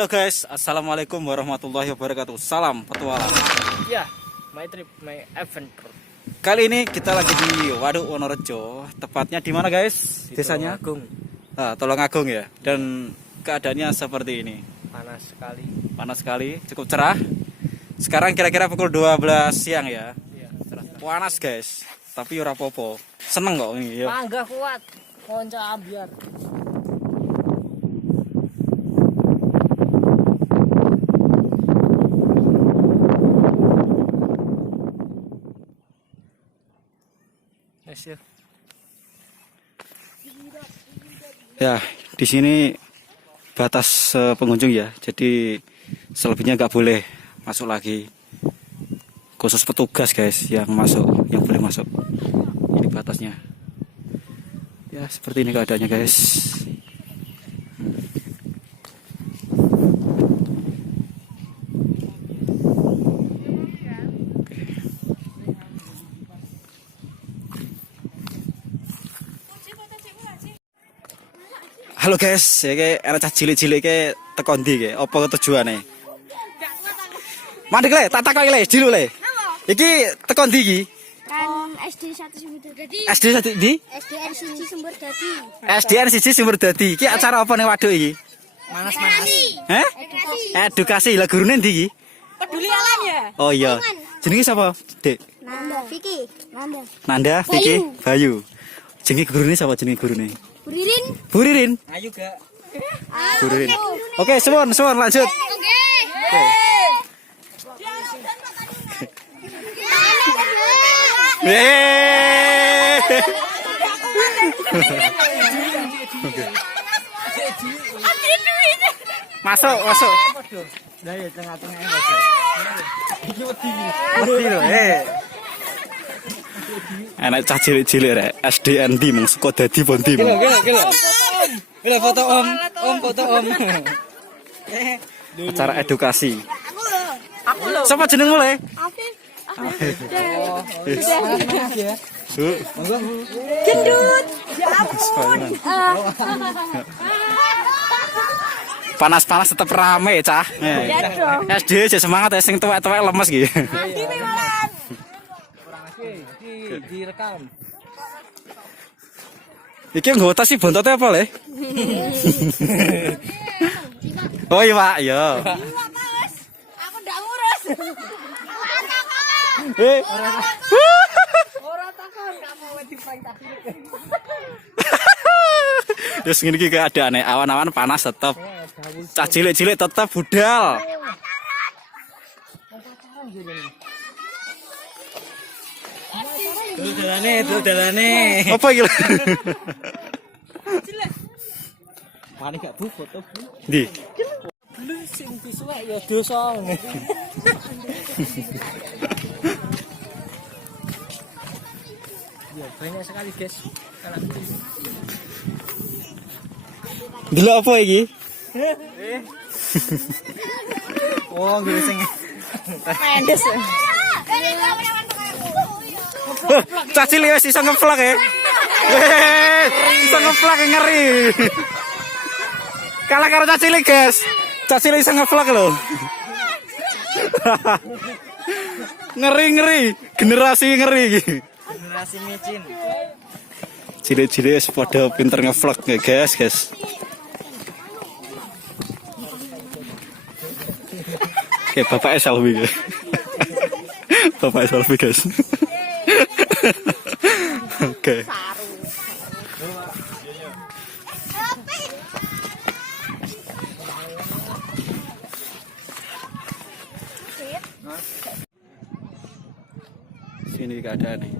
Halo guys, assalamualaikum warahmatullahi wabarakatuh. Salam petualang. Ya, my trip, my adventure. Kali ini kita lagi di Waduk Wonorejo. Tepatnya di mana guys? Desanya? Agung. Tulungagung ya. Dan keadaannya seperti ini. Panas sekali. Panas sekali, cukup cerah. Sekarang kira-kira pukul 12 siang ya. Iya, cerah. Panas guys, tapi ora popo. Seneng kok ini ya. Panggah kuat. Konca ambiar. Yes, Ya, di sini batas pengunjung ya. Jadi selebihnya nggak boleh masuk lagi. Khusus petugas guys yang masuk, yang boleh masuk. Ini batasnya. Ya, seperti ini keadaannya guys. Halo guys, ya kayak ada cah cilik-cilik kayak tekon ndi kayak apa tujuane? Mandek le, tak takoki le, cilik le. Iki tekon ndi iki? Kan SD 1 Sumber Dadi. SD satu di? SDN 1 Sumber Dadi. SDN siji Sumber Dadi. Iki acara apa ning waduk iki? Manas-manas. Heh? Edukasi. Lah gurune ndi iki? Peduli alam ya? Oh iya. Jenenge sapa, Dek? Nanda, Vicky, Nanda. Nanda, Vicky, Bayu. Jenenge gurune sapa jenenge gurune? Buririn. Buririn. Ayo gak? Buririn. Oke, suwun lanjut. Oke. Yeay. Masuk. Lah ya tengah-tengah. Wedi lho, Anak cah cilik-cilik rek, SDN di mung saka dadi bondi. Gila foto om. Om foto om. Acara edukasi. Aku lho. Siapa jenengmu le? Afif. Manas ya. Gendut. Ya ampun. Panas-panas tetep rame cah. Ya dong. SD aja semangat ya, sing tuwek-tuwek lemes gitu. Nanti malan. Direkam. Iki anggota sih bontotnya apa le? Oh iya pak, iya. Aku ndak ngurus. Ora takon kamu wedi paling tak pilih. Terus ngene iki keadaane awan-awan panas tetep. Cah cilik-cilik tetep budal. Dalane. Apa iki? Panik gak bu foto bu. Ndi? Lu sing visual ya dosa. Ya banyak sekali guys. Delok apa iki? Oh, gue sing Mendes. Cah cilik wis iso ngeplak ya. Iso ngeplak ngeri. Kalah karo cah cilik, guys. Cah cilik iso ngeplak lho. Ngeri. Generasi ngeri iki. generasi micin. Cilik-cilik wis padha pinter ngevlog ya, guys. Oke, bapak selfie guys. Bapak selfie guys. Oke. Sini keadaan nih.